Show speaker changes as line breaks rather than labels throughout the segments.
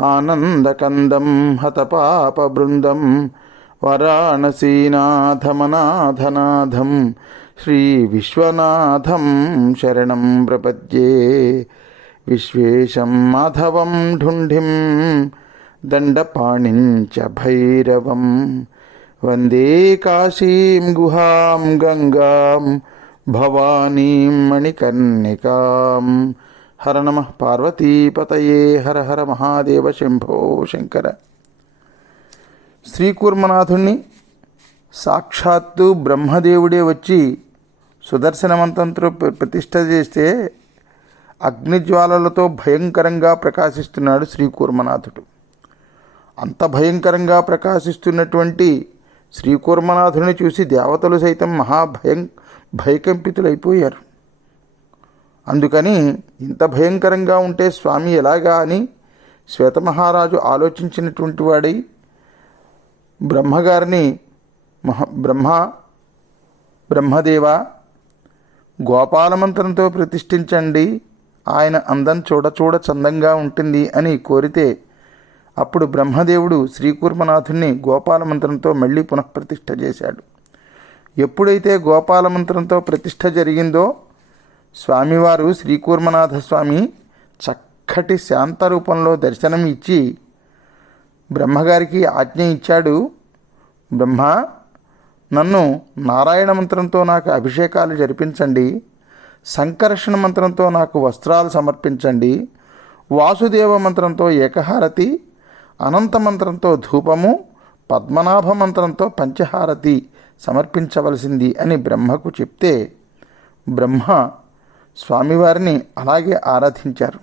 ఆనందకందం హతపాపబృందం వరాణసీనాథమనాథనాథం శ్రీ విశ్వనాథం శరణం ప్రపద్యే. విశ్వేశం మాధవం ఢుంఢిం దండపాణించ భైరవం. వందే కాశీం గుహాం గంగాం భవానీం మణికర్ణికాం హర నమ పార్వతీపతయే హర హర మహాదేవ శంభో శంకర. శ్రీకూర్మనాథుణ్ణి సాక్షాత్తు బ్రహ్మదేవుడే వచ్చి సుదర్శనమంతంతో ప్రతిష్ట ప్రతిష్ఠ చేస్తే అగ్నిజ్వాలలతో భయంకరంగా ప్రకాశిస్తున్నాడు శ్రీకూర్మనాథుడు. అంత భయంకరంగా ప్రకాశిస్తున్నటువంటి శ్రీకూర్మనాథుని చూసి దేవతలు సైతం మహాభయం భయకంపితులైపోయారు. అందుకని ఇంత భయంకరంగా ఉంటే స్వామి ఎలాగా అని శ్వేతమహారాజు ఆలోచించినటువంటి వాడై బ్రహ్మగారిని మహ బ్రహ్మ బ్రహ్మదేవ గోపాలమంత్రంతో ప్రతిష్ఠించండి. ఆయన అందం చూడ చూడ చందంగా ఉంటుంది అని కోరితే అప్పుడు బ్రహ్మదేవుడు శ్రీకూర్మనాథుణ్ణి గోపాలమంత్రంతో మళ్ళీ పునఃప్రతిష్ఠ చేశాడు. ఎప్పుడైతే గోపాలమంత్రంతో ప్రతిష్ఠ జరిగిందో స్వామివారు శ్రీకూర్మనాథ స్వామి చక్కటి శాంత రూపంలో దర్శనం ఇచ్చి బ్రహ్మగారికి ఆజ్ఞ ఇచ్చాడు. బ్రహ్మ నన్ను నారాయణ మంత్రంతో నాకు అభిషేకాలు జరిపించండి. సంకర్షణ మంత్రంతో నాకు వస్త్రాలు సమర్పించండి. వాసుదేవ మంత్రంతో ఏకహారతి అనంత మంత్రంతో ధూపము పద్మనాభ మంత్రంతో పంచహారతి సమర్పించవలసింది అని బ్రహ్మకు చెప్తే బ్రహ్మ స్వామివారిని అలాగే ఆరాధించారు.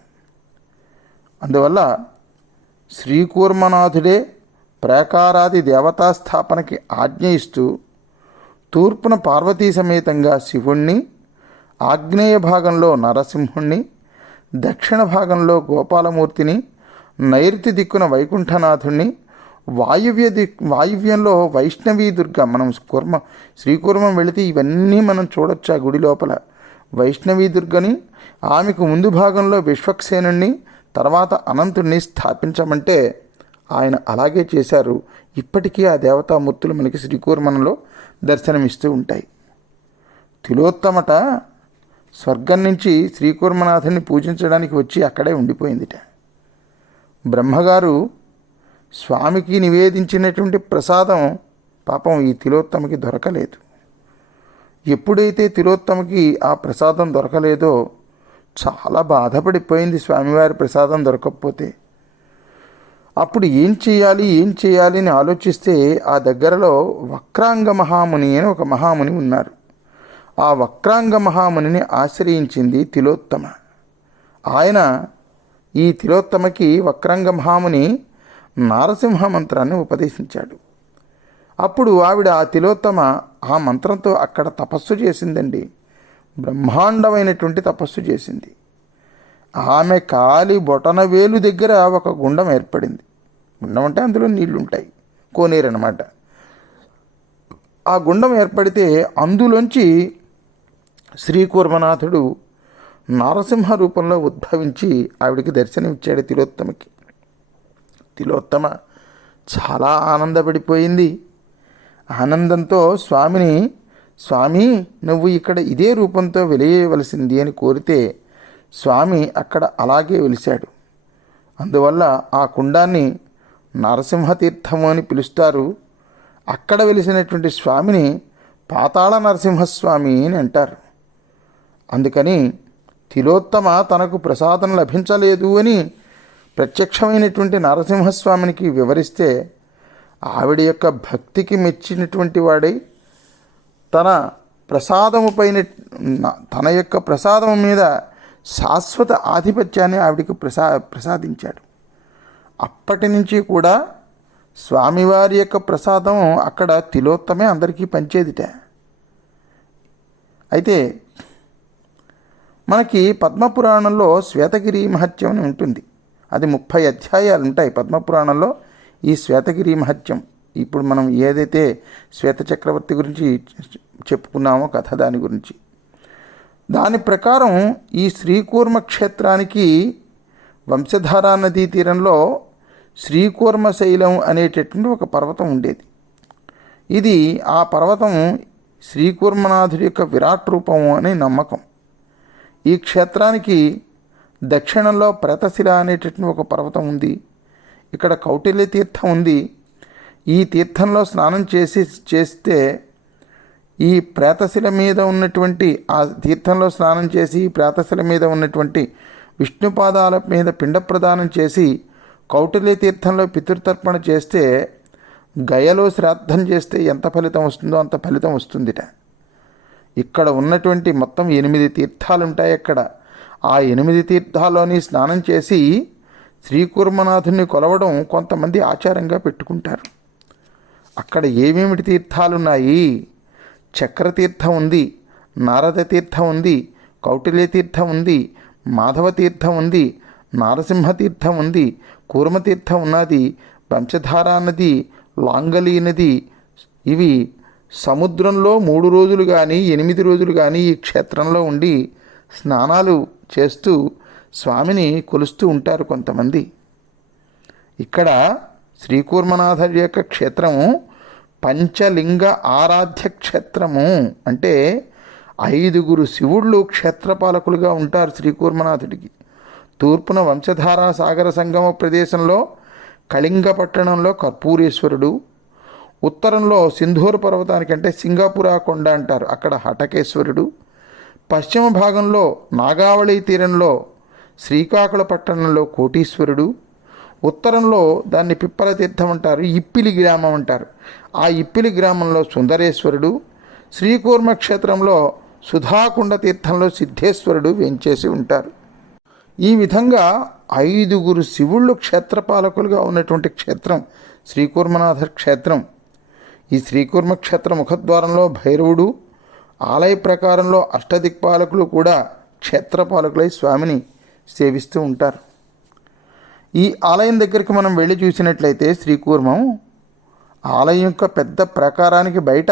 అందువల్ల శ్రీకూర్మనాథుడే ప్రాకారాది దేవతా స్థాపనకి ఆజ్ఞ ఇస్తూ తూర్పున పార్వతీ సమేతంగా శివుణ్ణి ఆగ్నేయ భాగంలో నరసింహుణ్ణి దక్షిణ భాగంలో గోపాలమూర్తిని నైరుతి దిక్కున వైకుంఠనాథుణ్ణి వాయువ్య దిక్ వాయువ్యంలో వైష్ణవీ దుర్గ మనం కూర్మ శ్రీకూర్మం వెళితే ఇవన్నీ మనం చూడొచ్చు ఆ గుడి లోపల? వైష్ణవీ దుర్గని ఆమెకు ముందు భాగంలో విశ్వక్సేనుణ్ణి తర్వాత అనంతుణ్ణి స్థాపించమంటే ఆయన అలాగే చేశారు. ఇప్పటికీ ఆ దేవతామూర్తులు మనకి శ్రీకూర్మనంలో దర్శనమిస్తూ ఉంటాయి. తిలోత్తమట స్వర్గం నుంచి శ్రీకూర్మనాథుని పూజించడానికి వచ్చి అక్కడే ఉండిపోయిందిట. బ్రహ్మగారు స్వామికి నివేదించినటువంటి ప్రసాదం పాపం ఈ తిలోత్తమకి దొరకలేదు. ఎప్పుడైతే తిలోత్తమకి ఆ ప్రసాదం దొరకలేదో చాలా బాధపడిపోయింది స్వామివారి ప్రసాదం దొరకకపోతే. అప్పుడు ఏం చేయాలి ఏం చేయాలి అని ఆలోచిస్తే ఆ దగ్గరలో వక్రాంగ మహాముని అని ఒక మహాముని ఉన్నారు. ఆ వక్రాంగ మహామునిని ఆశ్రయించింది తిలోత్తమ. ఆయన ఈ తిలోత్తమకి వక్రాంగ మహాముని నారసింహ మంత్రాన్ని ఉపదేశించాడు. అప్పుడు ఆవిడ ఆ తిలోత్తమ ఆ మంత్రంతో అక్కడ తపస్సు చేసిందండి. బ్రహ్మాండమైనటువంటి తపస్సు చేసింది. ఆమె కాలి బొటనవేలు దగ్గర ఒక గుండం ఏర్పడింది. గుండం అంటే అందులో నీళ్ళుంటాయి కోనేరు అనమాట ఆ గుండం ఏర్పడితే అందులోంచి శ్రీకూర్మనాథుడు నారసింహ రూపంలో ఉద్భవించి ఆవిడికి దర్శనమిచ్చాడు తిలోత్తమకి. తిలోత్తమ చాలా ఆనందపడిపోయింది. ఆనందంతో స్వామిని స్వామి నువ్వు ఇక్కడ ఇదే రూపంతో వెలియవలసింది అని కోరితే స్వామి అక్కడ అలాగే వెలిశాడు. అందువల్ల ఆ కుండాన్ని నరసింహతీర్థము అని పిలుస్తారు. అక్కడ వెలిసినటువంటి స్వామిని పాతాళ నరసింహస్వామి అని అంటారు. అందుకని తిలోత్తమ తనకు ప్రసాదం లభించలేదు అని ప్రత్యక్షమైనటువంటి నరసింహస్వామినికి వివరిస్తే ఆవిడ యొక్క భక్తికి మెచ్చినటువంటి వాడై తన ప్రసాదము పైన తన యొక్క ప్రసాదం మీద శాశ్వత ఆధిపత్యాన్ని ఆవిడికి ప్రసా ప్రసాదించాడు. అప్పటి నుంచి కూడా స్వామివారి యొక్క ప్రసాదం అక్కడ తిలోత్తమే అందరికీ పంచేదిట. అయితే మనకి పద్మపురాణంలో శ్వేతగిరి మహత్యం అని ఉంటుంది. అది ముప్పై అధ్యాయాలు ఉంటాయి పద్మపురాణంలో. ఈ శ్వేతగిరి మహత్యం. ఇప్పుడు మనం ఏదైతే శ్వేత చక్రవర్తి గురించి చెప్పుకున్నామో కథ దాని గురించి. దాని ప్రకారం ఈ శ్రీకూర్మ క్షేత్రానికి వంశధారా నదీ తీరంలో శ్రీకూర్మ శైలం అనేటటువంటి ఒక పర్వతం ఉండేది. ఇది ఆ పర్వతం శ్రీకూర్మనాథుడి యొక్క విరాట్ రూపము అనే నమ్మకం. ఈ క్షేత్రానికి దక్షిణంలో ప్రేతశిల అనేటటువంటి ఒక పర్వతం ఉంది. ఇక్కడ కౌటిల్య తీర్థం ఉంది. ఈ తీర్థంలో స్నానం చేసి చేస్తే ఈ ప్రేతశిల మీద ఉన్నటువంటి ఆ తీర్థంలో స్నానం చేసి ఈ ప్రేతశిల మీద ఉన్నటువంటి విష్ణుపాదాల మీద పిండ ప్రదానం చేసి కౌటిల్య తీర్థంలో పితృతర్పణ చేస్తే గయలో శ్రాద్ధం చేస్తే ఎంత ఫలితం వస్తుందో అంత ఫలితం వస్తుందిట. ఇక్కడ ఉన్నటువంటి మొత్తం ఎనిమిది తీర్థాలు ఉంటాయి అక్కడ. ఆ ఎనిమిది తీర్థాల్లోని స్నానం చేసి శ్రీకూర్మనాథుని కొలవడం కొంతమంది ఆచారంగా పెట్టుకుంటారు. అక్కడ ఏమేమిటి తీర్థాలున్నాయి? చక్రతీర్థం ఉంది నారద తీర్థం ఉంది కౌటిల్య తీర్థం ఉంది మాధవ తీర్థం ఉంది నారసింహ తీర్థం ఉంది కూర్మతీర్థం ఉన్నది వంశధారా నది లాంగలీ నది. ఇవి సముద్రంలో మూడు రోజులు కానీ ఎనిమిది రోజులు కానీ ఈ క్షేత్రంలో ఉండి స్నానాలు చేస్తూ స్వామిని కొలుస్తూ ఉంటారు కొంతమంది. ఇక్కడ శ్రీకూర్మనాథ యొక్క క్షేత్రము పంచలింగ ఆరాధ్య క్షేత్రము. అంటే ఐదుగురు శివుళ్ళు క్షేత్రపాలకులుగా ఉంటారు శ్రీకూర్మనాథుడికి. తూర్పున వంశధారా సాగర సంగమ ప్రదేశంలో కళింగ పట్టణంలో కర్పూరేశ్వరుడు. ఉత్తరంలో సింధూర పర్వతానికంటే సింగాపురా కొండ అంటారు. అక్కడ హటకేశ్వరుడు. పశ్చిమ భాగంలో నాగావళి తీరంలో శ్రీకాకుళ పట్టణంలో కోటీశ్వరుడు ఉత్తరంలో దాన్ని పిప్పల తీర్థం అంటారు ఇప్పిలి గ్రామం అంటారు ఆ ఇప్పిలి గ్రామంలో సుందరేశ్వరుడు శ్రీకూర్మ క్షేత్రంలో సుధాకుండ తీర్థంలో సిద్ధేశ్వరుడు వేంచేసి ఉంటారు. ఈ విధంగా ఐదుగురు శివుళ్ళు క్షేత్రపాలకులుగా ఉన్నటువంటి క్షేత్రం శ్రీకూర్మనాథ క్షేత్రం. ఈ శ్రీకూర్మ క్షేత్ర ముఖద్వారంలో భైరవుడు ఆలయ ప్రకారంలో అష్టదిక్పాలకులు కూడా క్షేత్రపాలకులై స్వామిని సేవిస్తూ ఉంటారు. ఈ ఆలయం దగ్గరికి మనం వెళ్ళి చూసినట్లయితే శ్రీకూర్మం ఆలయం యొక్క పెద్ద ప్రకారానికి బయట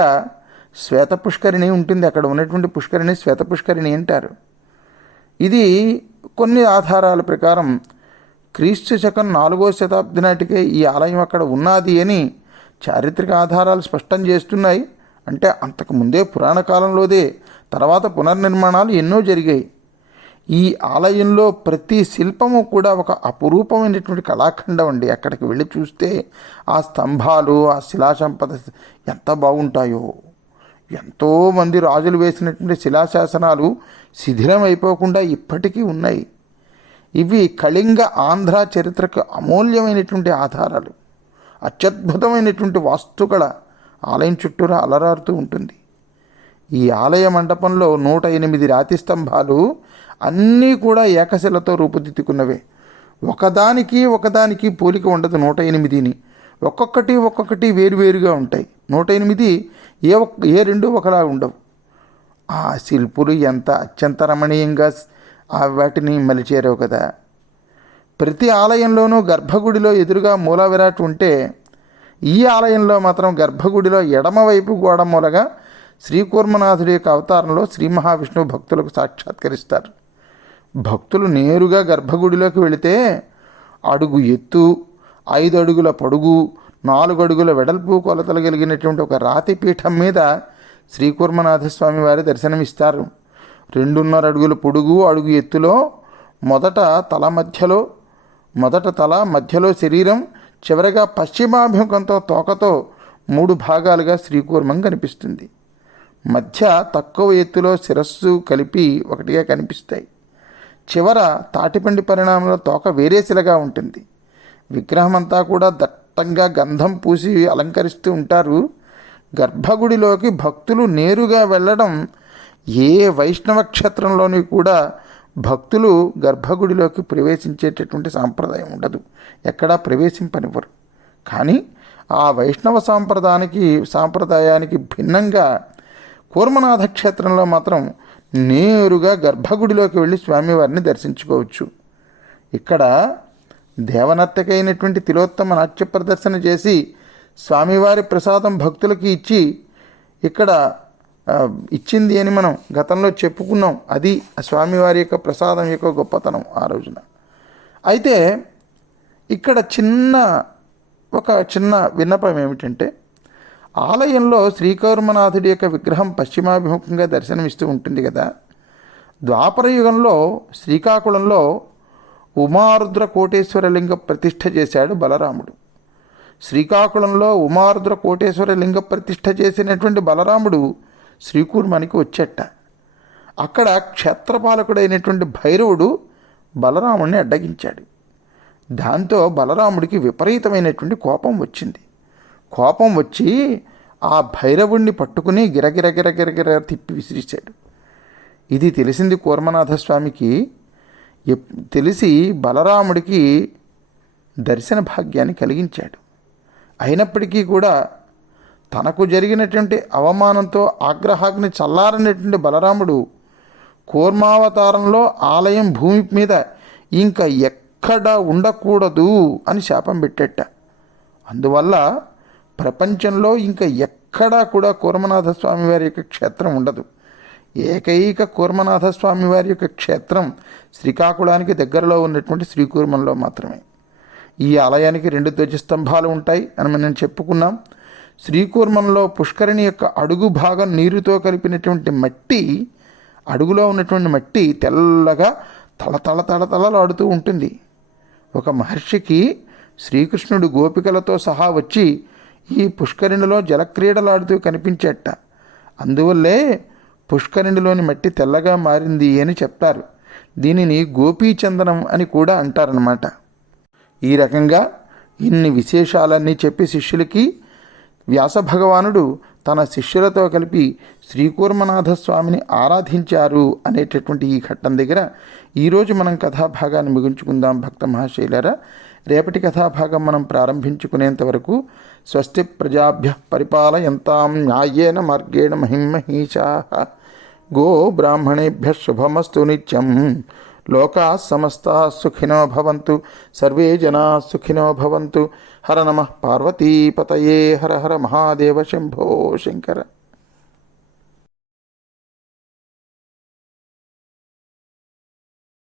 శ్వేత పుష్కరిణి ఉంటుంది. అక్కడ ఉన్నటువంటి పుష్కరిణి శ్వేత పుష్కరిణి అంటారు. ఇది కొన్ని ఆధారాల ప్రకారం క్రీస్తు శకం నాలుగో శతాబ్ది నాటికే ఈ ఆలయం అక్కడ ఉన్నది అని చారిత్రక ఆధారాలు స్పష్టం చేస్తున్నాయి. అంటే అంతకు ముందే పురాణ కాలంలోదే తర్వాత పునర్నిర్మాణాలు ఎన్నో జరిగాయి. ఈ ఆలయంలో ప్రతి శిల్పము కూడా ఒక అపురూపమైనటువంటి కళాఖండం అండి. అక్కడికి వెళ్ళి చూస్తే ఆ స్తంభాలు ఆ శిలాసంపద ఎంత బాగుంటాయో. ఎంతోమంది రాజులు వేసినటువంటి శిలాశాసనాలు శిథిలం అయిపోకుండా ఇప్పటికీ ఉన్నాయి. ఇవి కళింగ ఆంధ్ర చరిత్రకు అమూల్యమైనటువంటి ఆధారాలు. అత్యద్భుతమైనటువంటి వాస్తుకళ ఆలయం చుట్టూరా అలరారుతూ ఉంటుంది. ఈ ఆలయ మండపంలో నూట ఎనిమిది రాతి స్తంభాలు అన్నీ కూడా ఏకశిలతో రూపుదిద్దుకున్నవే. ఒకదానికి ఒకదానికి పోలిక ఉండదు నూట ఎనిమిదిని. ఒక్కొక్కటి ఒక్కొక్కటి వేరువేరుగా ఉంటాయి. నూట ఎనిమిది ఏ ఒక్క ఏ రెండు ఒకలా ఉండవు. ఆ శిల్పులు ఎంత అత్యంత రమణీయంగా ఆ వాటిని మలిచేరావు కదా. ప్రతి ఆలయంలోనూ గర్భగుడిలో ఎదురుగా మూల విరాట్ ఉంటే ఈ ఆలయంలో మాత్రం గర్భగుడిలో ఎడమవైపు గోడ మూలగా శ్రీకూర్మనాథుడి యొక్క అవతారంలో శ్రీ మహావిష్ణువు భక్తులకు సాక్షాత్కరిస్తారు. భక్తులు నేరుగా గర్భగుడిలోకి వెళితే అడుగు ఎత్తు ఐదు అడుగుల పొడుగు నాలుగు అడుగుల వెడల్పు కొలతలు కలిగినటువంటి ఒక రాతి పీఠం మీద శ్రీకూర్మనాథస్వామి వారి దర్శనమిస్తారు. రెండున్నర అడుగుల పొడుగు అడుగు ఎత్తులో మొదట తల మధ్యలో మొదట తల మధ్యలో శరీరం చివరగా పశ్చిమాభిముఖంతో తోకతో మూడు భాగాలుగా శ్రీకూర్మం కనిపిస్తుంది. మధ్య తక్కువ ఎత్తులో శిరస్సు కలిపి ఒకటిగా కనిపిస్తాయి. చివర తాటిపండి పరిణామంలో తోక వేరేసిలగా ఉంటుంది. విగ్రహం అంతా కూడా దట్టంగా గంధం పూసి అలంకరిస్తూ ఉంటారు. గర్భగుడిలోకి భక్తులు నేరుగా వెళ్ళడం ఏ వైష్ణవ క్షేత్రంలోని కూడా భక్తులు గర్భగుడిలోకి ప్రవేశించేటటువంటి సాంప్రదాయం ఉండదు. ఎక్కడా ప్రవేశింపనివ్వరు. కానీ ఆ వైష్ణవ సాంప్రదాయానికి సాంప్రదాయానికి భిన్నంగా కూర్మనాథ క్షేత్రంలో మాత్రం నేరుగా గర్భగుడిలోకి వెళ్ళి స్వామివారిని దర్శించుకోవచ్చు. ఇక్కడ దేవనర్తకైనటువంటి తిలోత్తమ నాట్య ప్రదర్శన చేసి స్వామివారి ప్రసాదం భక్తులకి ఇచ్చి ఇక్కడ ఇచ్చింది అని మనం గతంలో చెప్పుకున్నాం. అది స్వామివారి యొక్క ప్రసాదం యొక్క గొప్పతనం ఆ రోజున. అయితే ఇక్కడ చిన్న ఒక చిన్న విన్నపం ఏమిటంటే ఆలయంలో శ్రీకౌర్మనాథుడి యొక్క విగ్రహం పశ్చిమాభిముఖంగా దర్శనమిస్తూ ఉంటుంది కదా. ద్వాపర యుగంలో శ్రీకాకుళంలో ఉమారుద్ర కోటేశ్వర లింగ ప్రతిష్ఠ చేశాడు బలరాముడు. శ్రీకాకుళంలో ఉమారుద్ర కోటేశ్వర లింగ ప్రతిష్ఠ చేసినటువంటి బలరాముడు శ్రీకూర్మానికి వచ్చేట. అక్కడ క్షేత్రపాలకుడైనటువంటి భైరవుడు బలరాముడిని అడ్డగించాడు. దాంతో బలరాముడికి విపరీతమైనటువంటి కోపం వచ్చింది. కోపం వచ్చి ఆ భైరవుణ్ణి పట్టుకుని గిరగిరగిరగిరగిర తిప్పి విసిరిచాడు. ఇది తెలిసింది కూర్మనాథస్వామికి. తెలిసి బలరాముడికి దర్శన భాగ్యాన్ని కలిగించాడు. అయినప్పటికీ కూడా తనకు జరిగినటువంటి అవమానంతో ఆగ్రహాగ్ని చల్లారనటువంటి బలరాముడు కూర్మావతారంలో ఆలయం భూమి మీద ఇంకా ఎక్కడ ఉండకూడదు అని శాపం పెట్టేట. అందువల్ల ప్రపంచంలో ఇంకా ఎక్కడా కూడా కూర్మనాథ స్వామి వారి యొక్క క్షేత్రం ఉండదు. ఏకైక కూర్మనాథ స్వామి వారి యొక్క క్షేత్రం శ్రీకాకుళానికి దగ్గరలో ఉన్నటువంటి శ్రీకూర్మంలో మాత్రమే. ఈ ఆలయానికి రెండు ధ్వజస్తంభాలు ఉంటాయి అని మనం చెప్పుకున్నాం. శ్రీకూర్మంలో పుష్కరిణి యొక్క అడుగు భాగం నీరుతో కలిపినటువంటి మట్టి అడుగులో ఉన్నటువంటి మట్టి తెల్లగా తలతల తలతలలాడుతూ ఉంటుంది. ఒక మహర్షికి శ్రీకృష్ణుడు గోపికలతో సహా వచ్చి ఈ పుష్కరిణిలో జలక్రీడలాడుతూ కనిపించేట. అందువల్లే పుష్కరిణిలోని మట్టి తెల్లగా మారింది అని చెప్తారు. దీనిని గోపీచందనం అని కూడా అంటారనమాట ఈ రకంగా ఇన్ని విశేషాలన్నీ చెప్పి శిష్యులకి వ్యాస భగవానుడు తన శిష్యులతో కలిపి శ్రీకూర్మనాథస్వామిని ఆరాధించారు అనేటటువంటి ఈ ఘట్టం దగ్గర ఈరోజు మనం కథాభాగాన్ని ముగించుకుందాం భక్త మహాశైలరా. రేపటి కథాభాగం మనం ప్రారంభించుకునేంత వరకు స్వస్తి ప్రజాభ్య పరిపాలయంతాం న్యాయేన మార్గేణ మహిమహీషా. గో బ్రాహ్మణేభ్య శుభమస్తు నిత్యం. లోకా సమస్తా సుఖినో భవంతు. సర్వే జనా సుఖినో భవంతు. హర నమ పార్వతీపతయే. హర హర మహాదేవ శంభో శంకర.